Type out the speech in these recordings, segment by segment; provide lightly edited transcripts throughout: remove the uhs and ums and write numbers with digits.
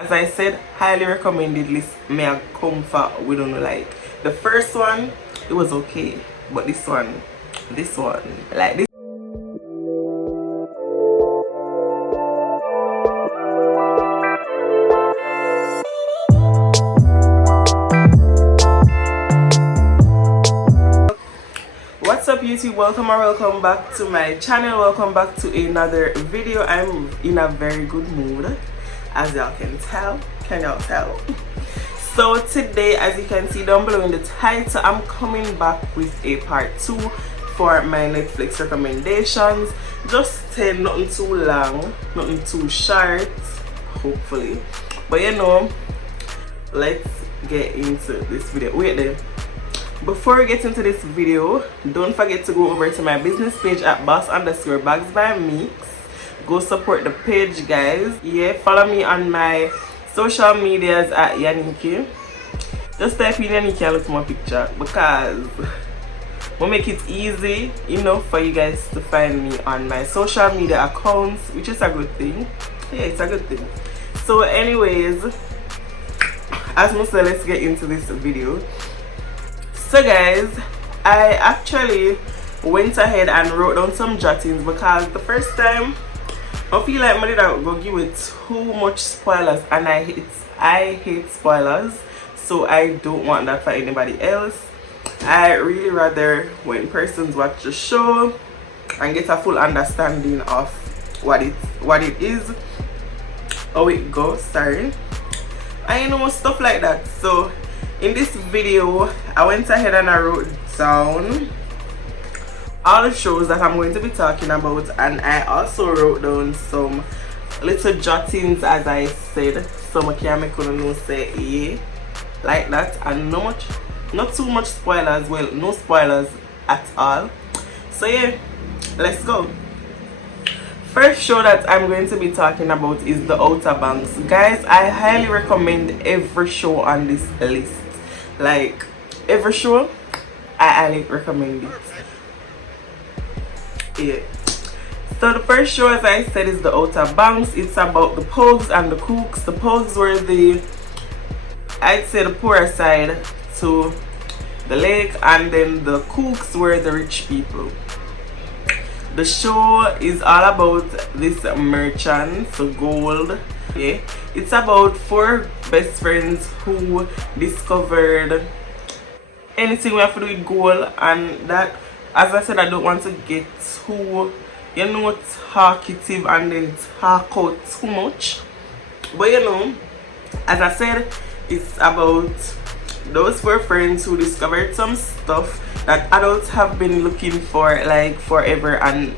As I said, highly recommended list. May I comfort we don't like. The first one, it was okay, but this one, like this. What's up YouTube, welcome back to my channel, welcome back to another video. I'm in a very good mood, as y'all can y'all tell? So today, as you can see down below in the title, I'm coming back with a part 2 for my Netflix recommendations. Just 10, nothing too long, nothing too short, hopefully, but you know, let's get into this video. Wait there, before we get into this video, don't forget to go over to my business page at boss_bags by Meeks. Go support the page, guys. Yeah, follow me on my social medias at Yanieki. Just type in Yanieki and look at my picture, because we'll make it easy, you know, for you guys to find me on my social media accounts, which is a good thing. Yeah, it's a good thing. So anyways, as I said, let's get into this video. So guys, I actually went ahead and wrote down some jottings, because the first time I feel like I did not go give it too much spoilers, and I hate spoilers, so I don't want that for anybody else. I really rather when persons watch the show and get a full understanding of what it is, how it goes, sorry, and you know, stuff like that. So in this video, I went ahead and I wrote down all the shows that I'm going to be talking about, and I also wrote down some little jottings, as I said, so I can make you know say yeah, like that, and not too much spoilers. Well, no spoilers at all. So yeah, let's go. First show that I'm going to be talking about is The Outer Banks. Guys, I highly recommend every show on this list. Like, every show, I highly recommend it. Yeah. So the first show, as I said, is The Outer Banks. It's about the Pogues and the Cooks. The Pogues were I'd say the poorer side to the lake, and then the Cooks were the rich people. The show is all about this merchant, so gold. Yeah, it's about 4 best friends who discovered anything we have to do with gold, and that, as I said, I don't want to get too, you know, talkative and then talk out too much, but you know, as I said, it's about those 4 friends who discovered some stuff that adults have been looking for like forever and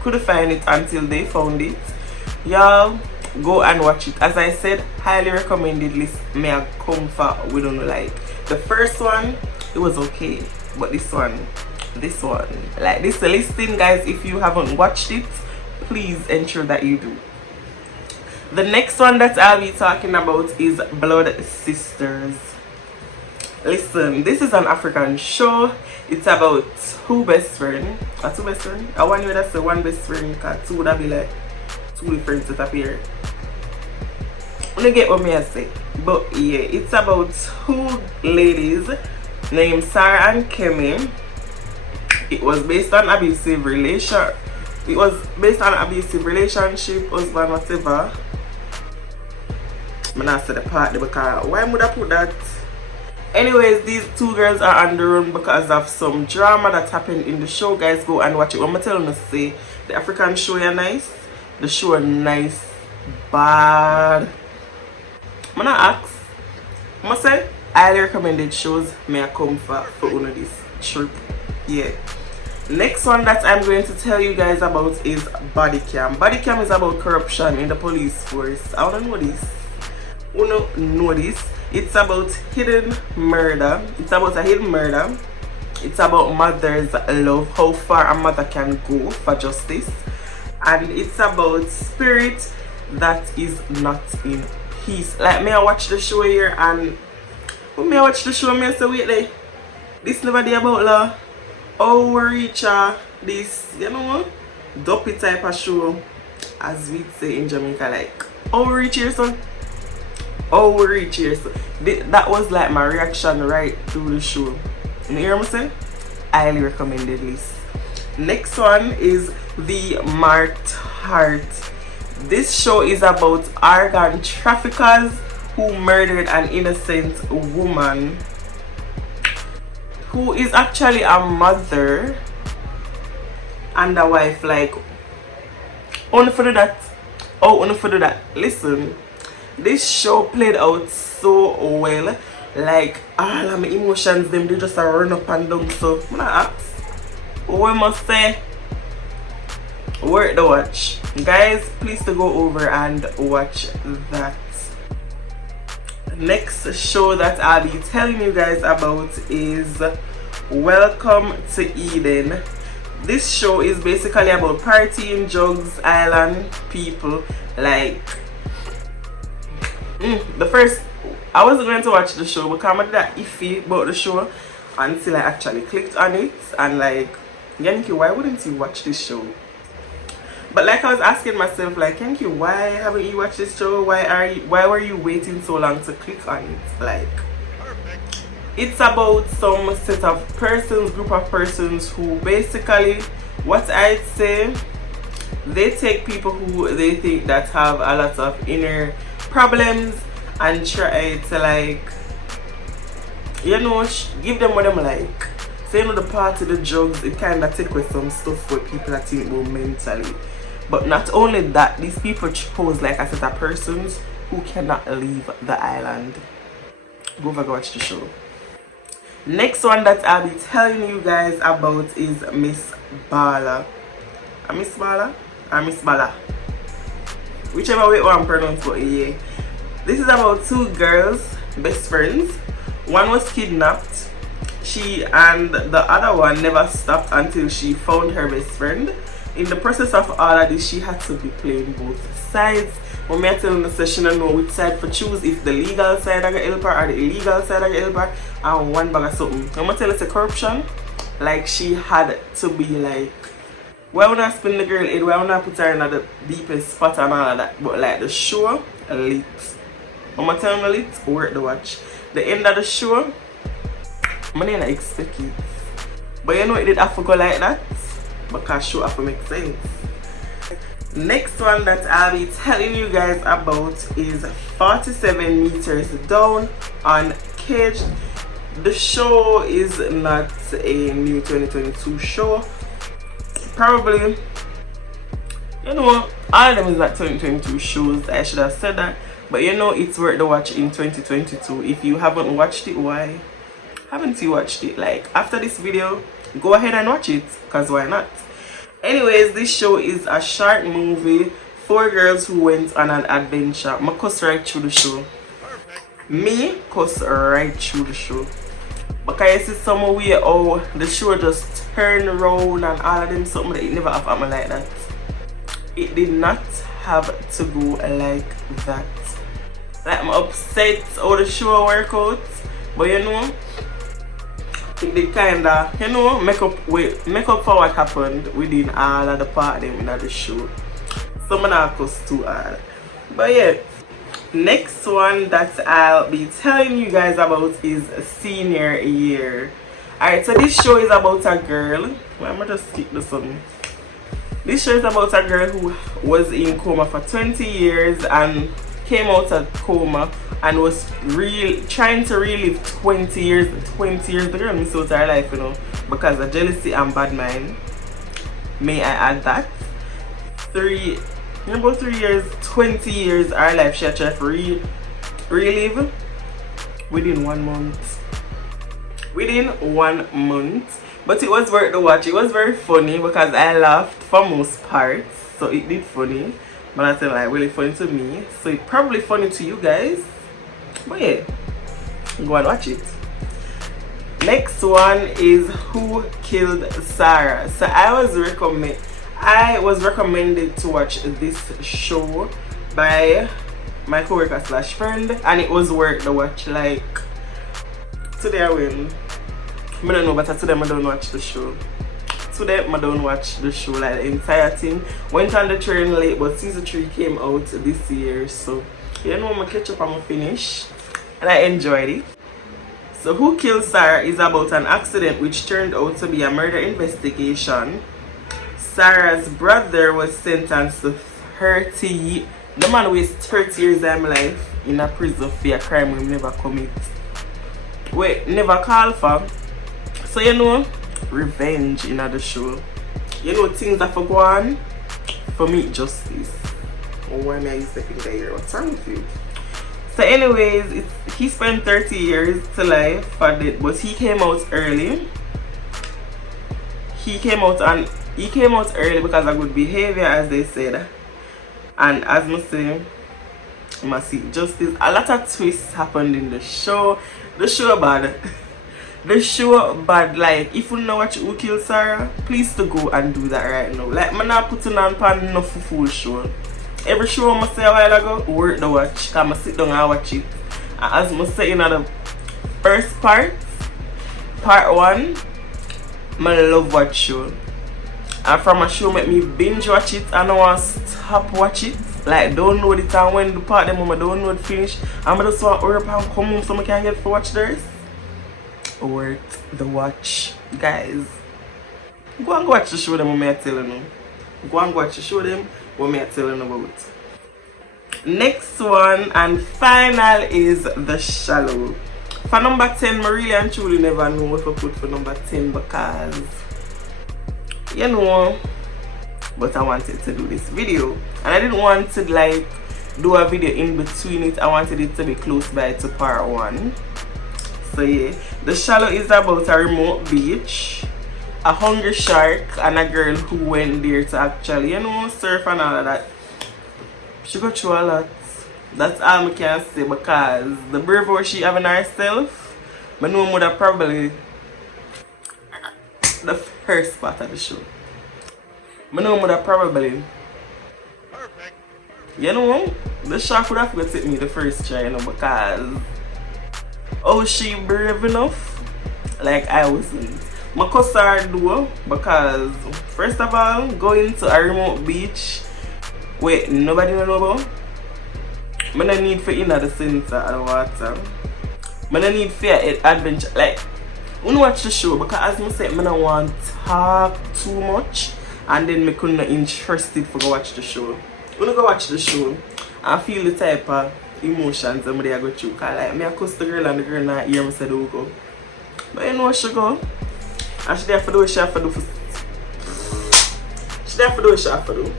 couldn't find it until they found it. Y'all go and watch it. As I said, highly recommended list. May I comfort we don't like. The first one, it was okay, but this one, like this listing, guys, if you haven't watched it, please ensure that you do. The next one that I'll be talking about is Blood Sisters. Listen, this is an African show. It's about 2 best friends. Two best friends? I want you to say 1 best friend, because 2 would be like 2 friends that appear. You get what me I say. But yeah, it's about 2 ladies named Sarah and Kemi. It was based on abusive relationship, husband, whatever. I'm not say the part because why would I put that? Anyways, these 2 girls are on the run because of some drama that happened in the show. Guys, go and watch it. I'm telling you, say the African show is nice. The show is nice, bad. I'm not ask. I say highly recommended shows. May I come for one of this trip. Yeah. Next one that I'm going to tell you guys about is Body Cam. Body Cam is about corruption in the police force. I don't know this. You don't know this. It's about hidden murder. It's about a hidden murder. It's about mother's love, how far a mother can go for justice. And it's about spirit that is not in peace. Like, me I watch the show here, and when me I watch the show, me I say, wait there, this never day about law. How we reach this, you know, dopey type of show, as we say in Jamaica, like, how we reach here, son? Oh, we reach here. So that was like my reaction right through the show. You hear me say? Highly recommended list. Next one is The Marked Heart. This show is about organ traffickers who murdered an innocent woman who is actually a mother and a wife. Like, only for do that. Oh, only for do that. Listen, this show played out so well. Like, all of my emotions, them, they just run up and down. So, I'm gonna ask, what must say? Worth the watch. Guys, please to go over and watch that. Next show that I'll be telling you guys about is Welcome to Eden. This show is basically about partying, drugs, island people. Like, the first, I wasn't going to watch the show because I'm that iffy about the show until I actually clicked on it. And like, Yanieki, why wouldn't you watch this show? But like, I was asking myself, like, Yanieki, why haven't you watched this show? Why were you waiting so long to click on it? Like, it's about some set of persons, group of persons who basically, what I'd say, they take people who they think that have a lot of inner problems and try to, like, you know, give them what them like. So, you know, the party, the drugs, it kind of take away some stuff where people are thinking about mentally. But not only that, these people chose like a set of persons who cannot leave the island. Go over, go watch the show. Next one that I'll be telling you guys about is Miss Bala. Miss Bala? Miss Bala. Whichever way I'm pronounced, but yeah. This is about two girls, best friends. One was kidnapped. She and the other one never stopped until she found her best friend. In the process of all of this, she had to be playing both sides. When I tell her, she don't know which side to choose, if the legal side I help her or the illegal side I help her, and one bag of something. I'm gonna tell her it's a corruption. Like, she had to be like, why would I spin the girl head? Why would I put her in the deepest spot and all of that? But like, the show, lit. I'm gonna tell her lit, worth the watch. The end of the show, I didn't expect it. But you know it did have to go like that, because show have to make sense. Next one that I'll be telling you guys about is 47 Meters Down on Cage. The show is not a new 2022 show. Probably, you know, all of them is not 2022 shows. I should have said that. But you know, it's worth the watch in 2022. If you haven't watched it, why haven't you watched it? Like, after this video, go ahead and watch it, because why not? Anyways, this show is a short movie. 4 girls who went on an adventure. I cuss right through the show. Me cuss right through the show. Because you see some way how the show just turn around and all of them something that it never have happened like that. It did not have to go like that. Like, I'm upset how the show work out. But you know, it did kinda, you know, make up for what happened within all of the part of them in the show. Some of that was too hard. But yeah, next one that I'll be telling you guys about is Senior Year. Alright, so this show is about a girl. Well, I'm gonna just skip this one. This show is about a girl who was in coma for 20 years and came out of coma and was trying to relive 20 years. The girl missed out her life, you know, because of jealousy and bad mind. May I add that? About 3 years, 20 years her life she had tried to relive within 1 month. Within 1 month. But it was worth the watch. It was very funny because I laughed for most parts. So it did funny. But I feel like really funny to me. So it's probably funny to you guys. But yeah, go and watch it. Next one is Who Killed Sarah. So I was recommended to watch this show by my coworker / friend, and it was worth the watch. Like, today I don't know, but today I don't watch the show. Today I don't watch the show, like the entire thing. Went on the train late, but season 3 came out this year, so You know, I'm catch up and finish, and I enjoyed it. So Who Killed Sarah is about an accident which turned out to be a murder investigation. Sarah's brother was sentenced to 30. The man wasted 30 years of his life in a prison for a crime he never commit. Wait, never call for. So you know, revenge in the show. You know things that for go on for me justice. Oh, why am I stepping there? What's wrong with you? So anyways, he spent 30 years to life for it, but he came out early. He came out early because of good behavior, as they said. And as I say, you must see justice. A lot of twists happened in the show. The show bad. The show bad. Like, if you know watch Who Killed Sarah, please to go and do that right now. Like, I'm not putting on pan enough full show. Every show I say a while ago, worth the watch. Because I sit down and watch it. And as I say in the first part 1, I love watch show. And from a show make me binge watch it and I want to stop watch it. Like, don't know the time when the part them I don't know the finish. And I just want to hurry up and come home so I can get to watch theirs. Worth the watch, guys. Go and watch the show them what I tell you. Go and watch the show them what I tell you about. Next one and final is The Shallow. For number 10, I really and truly never know what to put for number 10 because, you know, but I wanted to do this video. And I didn't want to like do a video in between it. I wanted it to be close by to part 1. So yeah, The Shallow is about a remote beach, a hungry shark, and a girl who went there to actually, you know, surf and all of that. She got through a lot. That's all I can say because the bravery she having herself, I know more than probably the first part of the show. I know more than probably. Perfect. You know, the shark would have to take me the first try, you know, because oh, she brave enough? Like I wasn't. My cousin do because first of all, going to a remote beach where nobody know about. I don't need for in the center of the water. I don't need for adventure. Like, when watch the show because as I said, I don't want to talk too much and then I couldn't interested for go watch the show. When I go watch the show, I feel the type of emotions that I go through. Because like, I cuss the girl and the girl not hear me say don't go. But you know she go. And she there for do what she have to do. She there for do what she have to do.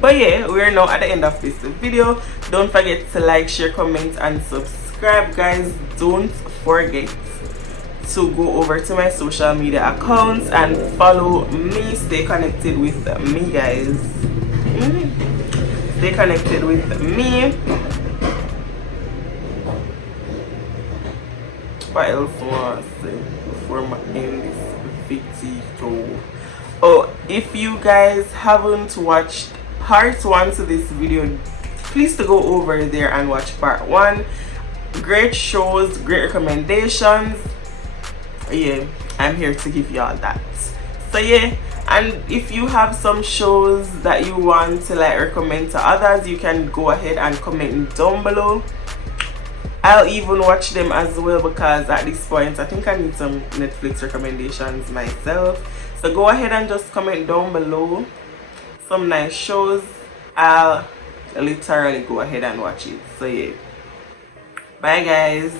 But yeah, we're now at the end of this video. Don't forget to like, share, comment and subscribe, guys. Don't forget to go over to my social media accounts and follow me. Stay connected with me, guys. Stay connected with me. What else I want to say before I end this video? Oh, if you guys haven't watched part 1 to this video, please to go over there and watch part 1. Great shows, great recommendations. Yeah, I'm here to give you all that. So yeah, and if you have some shows that you want to like recommend to others, you can go ahead and comment down below. I'll even watch them as well because at this point I think I need some Netflix recommendations myself. So go ahead and just comment down below some nice shows. I'll literally go ahead and watch it. So yeah, bye guys.